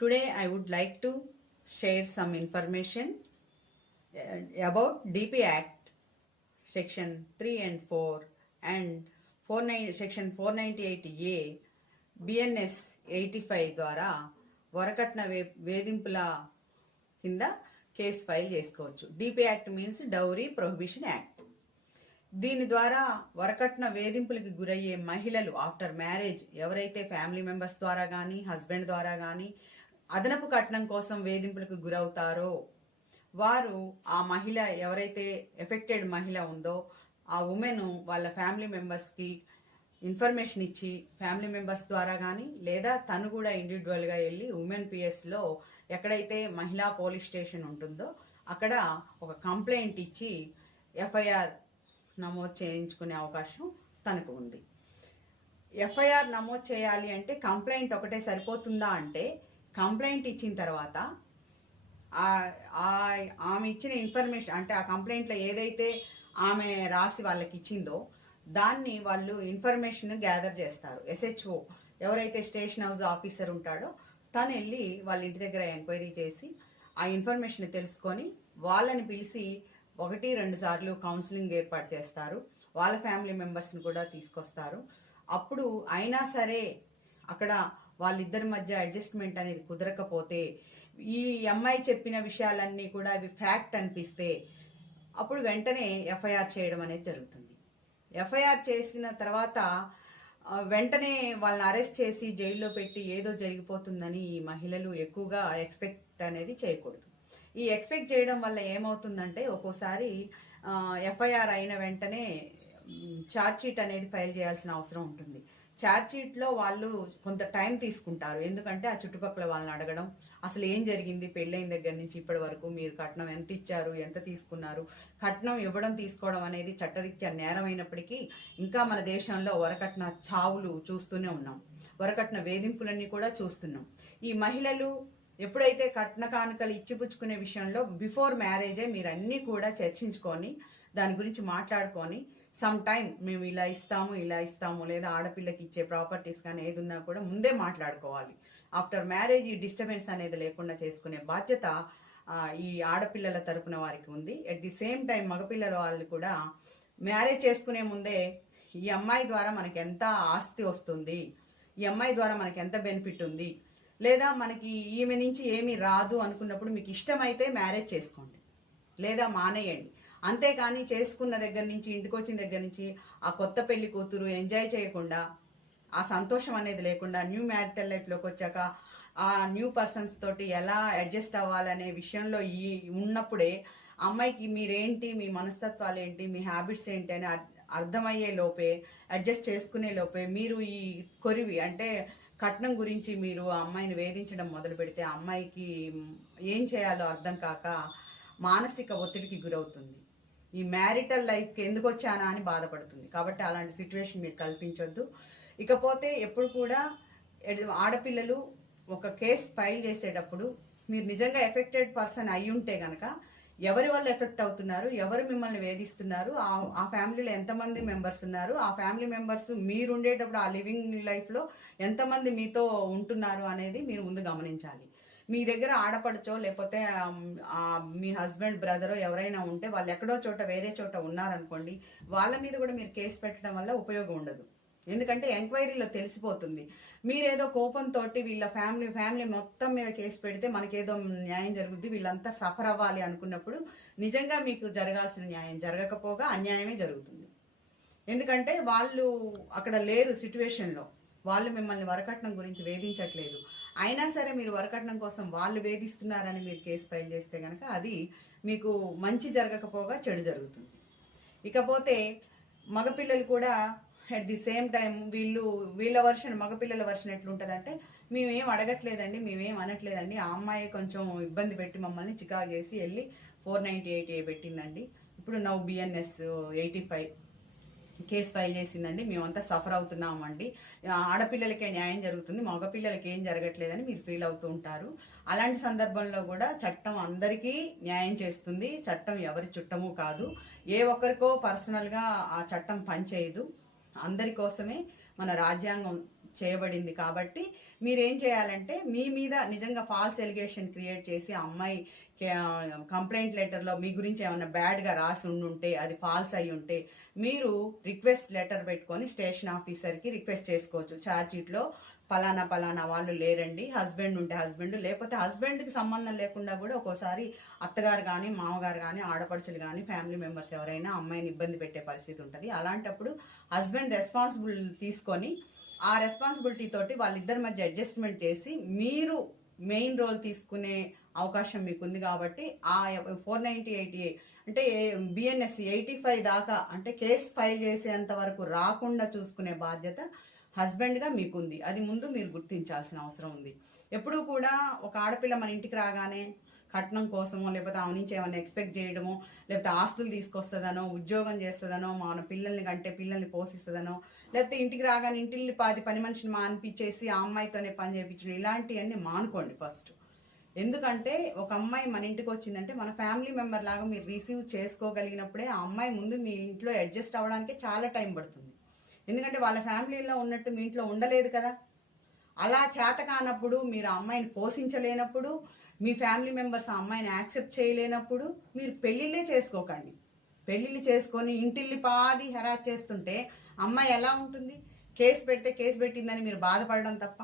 Today I would like to share some information about DP Act Section 3 and 4 and Section 498A BNS 85 ద్వారా వరకట్న వేధింపుల కింద case file చేసుకోవచ్చు. DP Act means dowry prohibition act. దీని ద్వారా వరకట్న వేధింపులకి గురయ్యే మహిళలు ఆఫ్టర్ మ్యారేజ్ ఎవరైతే ఫ్యామిలీ మెంబర్స్ ద్వారా కానీ హస్బెండ్ ద్వారా కానీ అదనపు కట్నం కోసం వేధింపులకు గురవుతారో వారు ఆ మహిళ ఎవరైతే ఎఫెక్టెడ్ మహిళ ఉందో ఆ ఉమెన్ వాళ్ళ ఫ్యామిలీ మెంబర్స్కి ఇన్ఫర్మేషన్ ఇచ్చి ఫ్యామిలీ మెంబర్స్ ద్వారా కానీ లేదా తను కూడా ఇండివిజువల్గా వెళ్ళి ఉమెన్ పిఎస్లో ఎక్కడైతే మహిళా పోలీస్ స్టేషన్ ఉంటుందో అక్కడ ఒక కంప్లైంట్ ఇచ్చి ఎఫ్ఐఆర్ నమోదు చేయించుకునే అవకాశం తనకు ఉంది. ఎఫ్ఐఆర్ నమోదు చేయాలి అంటే కంప్లైంట్ ఒకటే సరిపోతుందా అంటే కంప్లైంట్ ఇచ్చిన తర్వాత ఆమె ఇచ్చిన ఇన్ఫర్మేషన్ అంటే ఆ కంప్లైంట్లో ఏదైతే ఆమె రాసి వాళ్ళకి ఇచ్చిందో దాన్ని వాళ్ళు ఇన్ఫర్మేషన్ గ్యాదర్ చేస్తారు. SHO ఎవరైతే స్టేషన్ హౌస్ ఆఫీసర్ ఉంటాడో తను వెళ్ళి వాళ్ళ ఇంటి దగ్గర ఎంక్వైరీ చేసి ఆ ఇన్ఫర్మేషన్ తెలుసుకొని వాళ్ళని పిలిచి 1-2 సార్లు కౌన్సిలింగ్ ఏర్పాటు చేస్తారు. వాళ్ళ ఫ్యామిలీ మెంబర్స్ని కూడా తీసుకొస్తారు. అప్పుడు అయినా సరే అక్కడ వాళ్ళిద్దరి మధ్య అడ్జస్ట్మెంట్ అనేది కుదరకపోతే ఈ అమ్మాయి చెప్పిన విషయాలన్నీ కూడా అవి ఫ్యాక్ట్ అనిపిస్తే అప్పుడు వెంటనే ఎఫ్ఐఆర్ చేయడం అనేది జరుగుతుంది. ఎఫ్ఐఆర్ చేసిన తర్వాత వెంటనే వాళ్ళని అరెస్ట్ చేసి జైల్లో పెట్టి ఏదో జరిగిపోతుందని ఈ మహిళలు ఎక్కువగా ఎక్స్పెక్ట్ అనేది చేయకూడదు. ఈ ఎక్స్పెక్ట్ చేయడం వల్ల ఏమవుతుందంటే ఒక్కోసారి ఎఫ్ఐఆర్ అయిన వెంటనే ఛార్జ్షీట్ అనేది ఫైల్ చేయాల్సిన అవసరం ఉంటుంది. ఛార్జ్షీట్లో వాళ్ళు కొంత టైం తీసుకుంటారు. ఎందుకంటే ఆ చుట్టుపక్కల వాళ్ళని అడగడం, అసలు ఏం జరిగింది పెళ్ళైన దగ్గర నుంచి ఇప్పటి వరకు, మీరు కట్నం ఎంత ఇచ్చారు, ఎంత తీసుకున్నారు, కట్నం ఇవ్వడం తీసుకోవడం అనేది చట్టరీత్యా నేరమైనప్పటికీ ఇంకా మన దేశంలో వరకట్న చావులు చూస్తూనే ఉన్నాం, వరకట్న వేధింపులన్నీ కూడా చూస్తున్నాం. ఈ మహిళలు ఎప్పుడైతే కట్న కానుకలు ఇచ్చిపుచ్చుకునే విషయంలో బిఫోర్ మ్యారేజే మీరు అన్నీ కూడా చర్చించుకొని దాని గురించి మాట్లాడుకొని సమ్ టైం మేము ఇలా ఇస్తాము లేదా ఆడపిల్లకి ఇచ్చే ప్రాపర్టీస్ కానీ ఏది ఉన్నా కూడా ముందే మాట్లాడుకోవాలి. ఆఫ్టర్ మ్యారేజ్ ఈ డిస్టర్బెన్స్ అనేది లేకుండా చేసుకునే బాధ్యత ఈ ఆడపిల్లల తరపున వారికి ఉంది. అట్ ది సేమ్ టైం మగపిల్లల వాళ్ళు కూడా మ్యారేజ్ చేసుకునే ముందే ఈ అమ్మాయి ద్వారా మనకి ఎంత ఆస్తి వస్తుంది, ఈ అమ్మాయి ద్వారా మనకి ఎంత బెనిఫిట్ ఉంది, లేదా మనకి ఈమె నుంచి ఏమీ రాదు అనుకున్నప్పుడు మీకు ఇష్టమైతే మ్యారేజ్ చేసుకోండి లేదా మానేయండి. అంతేకాని చేసుకున్న దగ్గర నుంచి ఇంటికి వచ్చిన దగ్గర నుంచి ఆ కొత్త పెళ్లి కూతురు ఎంజాయ్ చేయకుండా ఆ సంతోషం అనేది లేకుండా న్యూ మ్యారిటల్ లైఫ్లోకి వచ్చాక ఆ న్యూ పర్సన్స్ తోటి ఎలా అడ్జస్ట్ అవ్వాలనే విషయంలో ఉన్నప్పుడే అమ్మాయికి మీరేంటి, మీ మనస్తత్వాలు ఏంటి, మీ హ్యాబిట్స్ ఏంటి అని అర్థమయ్యే లోపే, అడ్జస్ట్ చేసుకునే లోపే మీరు ఈ కొరివి అంటే కట్నం గురించి మీరు ఆ అమ్మాయిని వేధించడం మొదలు పెడితే ఆ అమ్మాయికి ఏం చేయాలో అర్థం కాక మానసిక ఒత్తిడికి గురవుతుంది. ఈ మ్యారిటల్ లైఫ్కి ఎందుకు వచ్చానా అని బాధపడుతుంది. కాబట్టి అలాంటి సిచ్యువేషన్ మీరు కల్పించొద్దు. ఇకపోతే ఎప్పుడు కూడా ఆడపిల్లలు ఒక కేసు ఫైల్ చేసేటప్పుడు మీరు నిజంగా ఎఫెక్టెడ్ పర్సన్ అయి ఉంటే కనుక ఎవరి వల్ల ఎఫెక్ట్ అవుతున్నారు, ఎవరు మిమ్మల్ని వేధిస్తున్నారు, ఆ ఫ్యామిలీలో ఎంతమంది మెంబర్స్ ఉన్నారు, ఆ ఫ్యామిలీ మెంబర్స్ మీరు ఉండేటప్పుడు ఆ లివింగ్ లైఫ్లో ఎంతమంది మీతో ఉంటున్నారు అనేది మీరు ముందు గమనించాలి. మీ దగ్గర ఆడపడుచో లేకపోతే మీ హస్బెండ్ బ్రదరో ఎవరైనా ఉంటే వాళ్ళు ఎక్కడో చోట వేరే చోట ఉన్నారనుకోండి, వాళ్ళ మీద కూడా మీరు కేసు పెట్టడం వల్ల ఉపయోగం ఉండదు. ఎందుకంటే ఎంక్వైరీలో తెలిసిపోతుంది. మీరేదో కోపంతో వీళ్ళ ఫ్యామిలీ మొత్తం మీద కేసు పెడితే మనకేదో న్యాయం జరుగుద్ది, వీళ్ళంతా సఫర్ అవ్వాలి అనుకున్నప్పుడు నిజంగా మీకు జరగాల్సిన న్యాయం జరగకపోగా అన్యాయమే జరుగుతుంది. ఎందుకంటే వాళ్ళు అక్కడ లేరు సిచ్యువేషన్లో, వాళ్ళు మిమ్మల్ని వరకట్నం గురించి వేధించట్లేదు, అయినా సరే మీరు వరకట్నం కోసం వాళ్ళు వేధిస్తున్నారని మీరు కేసు ఫైల్ చేస్తే కనుక అది మీకు మంచి జరగకపోగా చెడు జరుగుతుంది. ఇకపోతే మగపిల్లలు కూడా అట్ ది సేమ్ టైం వీళ్ళ వర్షన్ మగపిల్లల వర్షన్ ఎట్లుంటుందంటే మేమేం అడగట్లేదండి, మేమేం అనట్లేదండి, ఆ అమ్మాయి కొంచెం ఇబ్బంది పెట్టి మమ్మల్ని చికాకు చేసి వెళ్ళి 498A పెట్టిందండి, ఇప్పుడు నౌ BNS 85 కేసు ఫైల్ చేసిందండి, మేమంతా సఫర్ అవుతున్నామండి, ఆడపిల్లలకే న్యాయం జరుగుతుంది, మగపిల్లలకి ఏం జరగట్లేదని మీరు ఫీల్ అవుతూ ఉంటారు. అలాంటి సందర్భంలో కూడా చట్టం అందరికీ న్యాయం చేస్తుంది. చట్టం ఎవరి చుట్టము కాదు, ఏ ఒక్కరికో పర్సనల్గా ఆ చట్టం పనిచేయదు. అందరి కోసమే మన రాజ్యాంగం చేయబడింది. కాబట్టి మీరేం చేయాలంటే మీ మీద నిజంగా ఫాల్స్ ఎలిగేషన్ క్రియేట్ చేసి ఆ అమ్మాయి కంప్లైంట్ లెటర్లో మీ గురించి ఏమైనా బ్యాడ్గా రాసి ఉండుంటే, అది ఫాల్స్ అయి ఉంటే, మీరు రిక్వెస్ట్ లెటర్ పెట్టుకొని స్టేషన్ ఆఫీసర్కి రిక్వెస్ట్ చేసుకోవచ్చు. ఛార్జ్ షీట్లో పలానా పలానా వాళ్ళు లేరండి, హస్బెండ్ ఉంటే హస్బెండ్, లేకపోతే హస్బెండ్కి సంబంధం లేకుండా కూడా ఒక్కోసారి అత్తగారు కానీ మామగారు కానీ ఆడపడుచులు కానీ ఫ్యామిలీ మెంబర్స్ ఎవరైనా అమ్మాయిని ఇబ్బంది పెట్టే పరిస్థితి ఉంటుంది. అలాంటప్పుడు హస్బెండ్ రెస్పాన్సిబుల్ తీసుకొని ఆ రెస్పాన్సిబిలిటీ తోటి వాళ్ళిద్దరి మధ్య అడ్జస్ట్మెంట్ చేసి మీరు మెయిన్ రోల్ తీసుకునే అవకాశం మీకు ఉంది. కాబట్టి ఆ 498 అంటే బిఎన్ఎస్ 85 దాకా అంటే కేసు ఫైల్ చేసేంత వరకు రాకుండా చూసుకునే బాధ్యత హస్బెండ్గా మీకుంది. అది ముందు మీరు గుర్తించాల్సిన అవసరం ఉంది. ఎప్పుడూ కూడా ఒక ఆడపిల్ల మన ఇంటికి రాగానే కట్నం కోసమో, లేకపోతే ఆమె నుంచి ఏమైనా ఎక్స్పెక్ట్ చేయడమో, లేకపోతే ఆస్తులు తీసుకొస్తుందనో, ఉద్యోగం చేస్తుందనో, మన పిల్లల్ని పోషిస్తుందనో, లేకపోతే ఇంటికి రాగానే ఇంటిల్ని పని మనిషిని మానిపించేసి ఆ అమ్మాయితోనే పని చేయించడం, ఇలాంటివన్నీ మానుకోండి ఫస్ట్. ఎందుకంటే ఒక అమ్మాయి మన ఇంటికి వచ్చిందంటే మన ఫ్యామిలీ మెంబర్ లాగా మీరు రిసీవ్ చేసుకోగలిగినప్పుడే ఆ అమ్మాయి ముందు మీ ఇంట్లో అడ్జస్ట్ అవ్వడానికి చాలా టైం పడుతుంది. ఎందుకంటే వాళ్ళ ఫ్యామిలీలో ఉన్నట్టు మీ ఇంట్లో ఉండలేదు కదా. అలా చేత కానప్పుడు, మీరు ఆ అమ్మాయిని పోషించలేనప్పుడు, మీ ఫ్యామిలీ మెంబర్స్ ఆ అమ్మాయిని యాక్సెప్ట్ చేయలేనప్పుడు మీరు పెళ్ళిళ్ళే చేసుకోకండి. పెళ్ళిళ్ళు చేసుకొని ఇంటిల్లి పాది హెరాస్ చేస్తుంటే అమ్మాయి ఎలా ఉంటుంది? కేసు పెట్టిందని మీరు బాధపడడం తప్ప.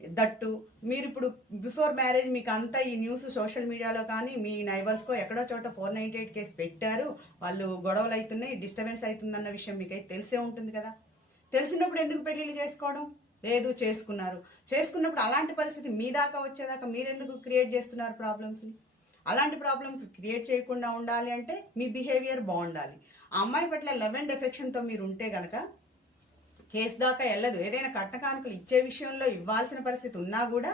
దట్టు మీరు ఇప్పుడు బిఫోర్ మ్యారేజ్ మీకు అంతా ఈ న్యూస్ సోషల్ మీడియాలో కానీ మీ నైబర్స్కో ఎక్కడో చోట 498 కేసు పెట్టారు, వాళ్ళు గొడవలు అవుతున్నాయి, డిస్టర్బెన్స్ అవుతుందన్న విషయం మీకైతే తెలిసే ఉంటుంది కదా. తెలిసినప్పుడు ఎందుకు పెళ్ళిళ్ళు చేసుకోవడం లేదు? చేసుకున్నప్పుడు అలాంటి పరిస్థితి మీ దాకా వచ్చేదాకా మీరెందుకు క్రియేట్ చేస్తున్నారు ప్రాబ్లమ్స్ని? అలాంటి ప్రాబ్లమ్స్ క్రియేట్ చేయకుండా ఉండాలి అంటే మీ బిహేవియర్ బాగుండాలి. ఆ అమ్మాయి పట్ల లవ్ అండ్ ఎఫెక్షన్తో మీరు ఉంటే కనుక కేసు దాకా వెళ్ళదు. ఏదైనా కట్నకానుకలు ఇచ్చే విషయంలో ఇవ్వాల్సిన పరిస్థితి ఉన్నా కూడా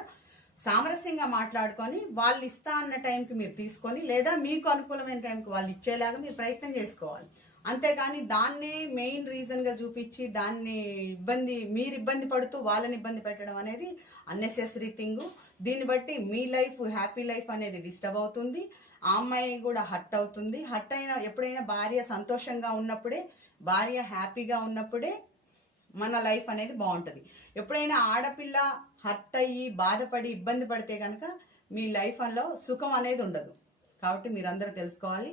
సామరస్యంగా మాట్లాడుకొని వాళ్ళు ఇస్తా అన్న టైంకి మీరు తీసుకొని, లేదా మీకు అనుకూలమైన టైంకి వాళ్ళు ఇచ్చేలాగా మీరు ప్రయత్నం చేసుకోవాలి. అంతేగాని దాన్నే మెయిన్ రీజన్గా చూపించి దాన్ని మీరు ఇబ్బంది పడుతూ వాళ్ళని ఇబ్బంది పెట్టడం అనేది అన్నెసెసరీ థింగ్. దీన్ని బట్టి మీ లైఫ్, హ్యాపీ లైఫ్ అనేది డిస్టర్బ్ అవుతుంది. ఆ అమ్మాయి కూడా హర్ట్ అవుతుంది. హర్ట్ అయినా ఎప్పుడైనా భార్య సంతోషంగా ఉన్నప్పుడే, భార్య హ్యాపీగా ఉన్నప్పుడే మన లైఫ్ అనేది బాగుంటుంది. ఎప్పుడైనా ఆడపిల్ల హర్ట్ అయ్యి బాధపడి ఇబ్బంది పడితే కనుక మీ లైఫ్లో సుఖం అనేది ఉండదు. కాబట్టి మీరందరూ తెలుసుకోవాలి.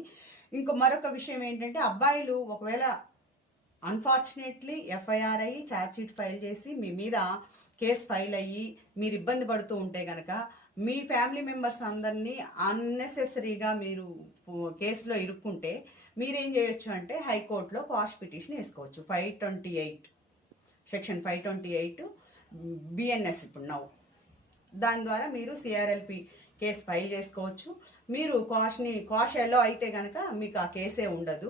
మరొక విషయం ఏంటంటే, అబ్బాయిలు ఒకవేళ అన్ఫార్చునేట్లీ ఎఫ్ఐఆర్ అయ్యి ఛార్జ్ షీట్ ఫైల్ చేసి మీ మీద కేసు ఫైల్ అయ్యి మీరు ఇబ్బంది పడుతూ ఉంటే కనుక మీ ఫ్యామిలీ మెంబర్స్ అందరినీ అన్నెసెసరీగా మీరు కేసులో ఇరుక్కుంటే మీరేం చేయొచ్చు అంటే హైకోర్టులో క్వాష్ పిటిషన్ వేసుకోవచ్చు. 528 సెక్షన్ 528 బిఎన్ఎస్ ఇప్పుడు దాని ద్వారా మీరు సిఆర్ఎల్పి కేసు ఫైల్ చేసుకోవచ్చు. మీరు క్వాష్ ఎల్లో అయితే కనుక మీకు ఆ కేసే ఉండదు.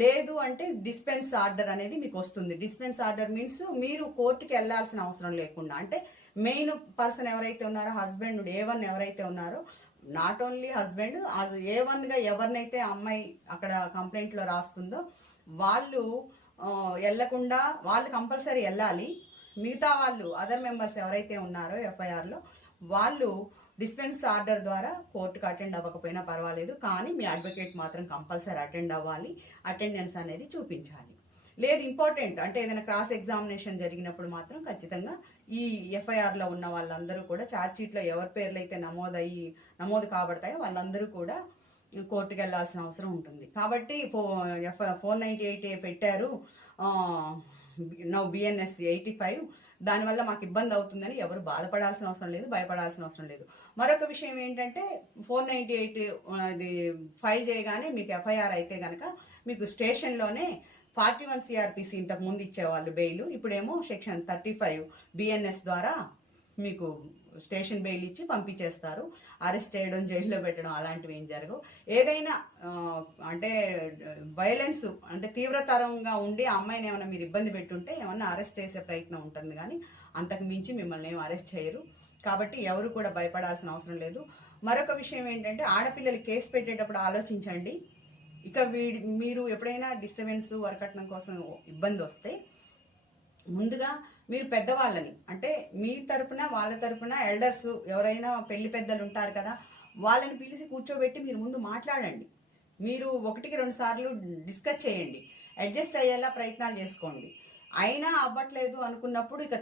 లేదు అంటే డిస్పెన్స్ ఆర్డర్ అనేది మీకు వస్తుంది. డిస్పెన్స్ ఆర్డర్ మీన్స్ మీరు కోర్టుకి వెళ్ళాల్సిన అవసరం లేకుండా, అంటే మెయిన్ పర్సన్ ఎవరైతే ఉన్నారో, హస్బెండ్ A1 ఎవరైతే ఉన్నారో, నాట్ ఓన్లీ హస్బెండ్, A1గా ఎవరినైతే అమ్మాయి అక్కడ కంప్లైంట్లో రాస్తుందో వాళ్ళు వెళ్ళకుండా, వాళ్ళు కంపల్సరీ వెళ్ళాలి. మిగతా వాళ్ళు అదర్ మెంబర్స్ ఎవరైతే ఉన్నారో ఎఫ్ఐఆర్లో వాళ్ళు డిస్పెన్స్ ఆర్డర్ ద్వారా కోర్టుకు అటెండ్ అవ్వకపోయినా పర్వాలేదు, కానీ మీ అడ్వకేట్ మాత్రం కంపల్సరీ అటెండ్ అవ్వాలి. అటెండెన్స్ అనేది చూపించాలి. లేదు ఇంపార్టెంట్ అంటే ఏదైనా క్రాస్ ఎగ్జామినేషన్ జరిగినప్పుడు మాత్రం ఖచ్చితంగా ఈ ఎఫ్ఐఆర్లో ఉన్న వాళ్ళందరూ కూడా, ఛార్జ్ షీట్లో ఎవరి పేర్లు అయితే నమోదు కాబడతాయో వాళ్ళందరూ కూడా కోర్టుకు వెళ్ళాల్సిన అవసరం ఉంటుంది. కాబట్టి 498 పెట్టారు, నౌ బిఎన్ఎస్ 85, దానివల్ల మాకు ఇబ్బంది అవుతుందని ఎవరు బాధపడాల్సిన అవసరం లేదు, భయపడాల్సిన అవసరం లేదు. మరొక విషయం ఏంటంటే 498 ఇది ఫైల్ చేయగానే మీకు ఎఫ్ఐఆర్ అయితే కనుక మీకు స్టేషన్లోనే 41 CRPC ఇంతకు ముందు ఇచ్చేవాళ్ళు బెయిల్, ఇప్పుడేమో సెక్షన్ 35 బిఎన్ఎస్ ద్వారా మీకు స్టేషన్ బెయిల్ ఇచ్చి పంపించేస్తారు. అరెస్ట్ చేయడం, జైల్లో పెట్టడం అలాంటివి ఏం జరగవు. ఏదైనా అంటే వైలెన్స్ అంటే తీవ్రతరంగా ఉండి ఆ అమ్మాయిని ఏమైనా మీరు ఇబ్బంది పెట్టుంటే ఏమన్నా అరెస్ట్ చేసే ప్రయత్నం ఉంటుంది, కానీ అంతకు మించి మిమ్మల్ని ఏమి అరెస్ట్ చేయరు. కాబట్టి ఎవరు కూడా భయపడాల్సిన అవసరం లేదు. మరొక విషయం ఏంటంటే, ఆడపిల్లలు కేసు పెట్టేటప్పుడు ఆలోచించండి. మీరు ఎప్పుడైనా డిస్టర్బెన్స్, వరకట్నం కోసం ఇబ్బంది వస్తే ముందుగా మీరు పెద్దవాళ్ళని, అంటే మీ తరపున వాళ్ళ తరపున ఎల్డర్స్ ఎవరైనా పెళ్లి పెద్దలు ఉంటారు కదా, వాళ్ళని పిలిచి కూర్చోబెట్టి మీరు ముందు మాట్లాడండి. మీరు 1-2 సార్లు డిస్కస్ చేయండి, అడ్జస్ట్ అయ్యేలా ప్రయత్నాలు చేసుకోండి. అయినా అవ్వట్లేదు అనుకున్నప్పుడు ఇక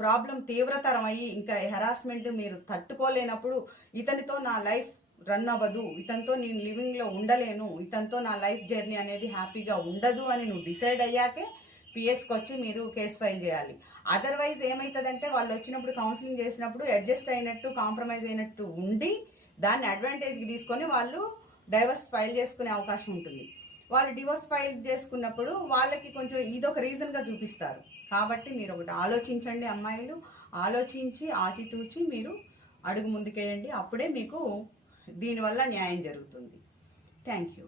ప్రాబ్లం తీవ్రతరం అయ్యి ఇంకా హెరాస్మెంట్ మీరు తట్టుకోలేనప్పుడు, ఇతనితో నా లైఫ్ రన్ అవ్వదు, ఇతనితో నేను లివింగ్లో ఉండలేను, ఇతనితో నా లైఫ్ జర్నీ అనేది హ్యాపీగా ఉండదు అని నువ్వు డిసైడ్ అయ్యాకే పిఎస్కి వచ్చి మీరు కేసు ఫైల్ చేయాలి. అదర్వైజ్ ఏమవుతుందంటే వాళ్ళు వచ్చినప్పుడు కౌన్సిలింగ్ చేసినప్పుడు అడ్జస్ట్ అయినట్టు, కాంప్రమైజ్ అయినట్టు ఉండి దాన్ని అడ్వాంటేజ్కి తీసుకొని వాళ్ళు డైవర్స్ ఫైల్ చేసుకునే అవకాశం ఉంటుంది. వాళ్ళు డివోర్స్ ఫైల్ చేసుకున్నప్పుడు వాళ్ళకి కొంచెం ఇదొక రీజన్గా చూపిస్తారు. కాబట్టి మీరు ఒకటి ఆలోచించండి అమ్మాయిలు, ఆలోచించి ఆచితూచి మీరు అడుగు ముందుకేయండి. అప్పుడే మీకు దీనివల్ల న్యాయం జరుగుతుంది. Thank you.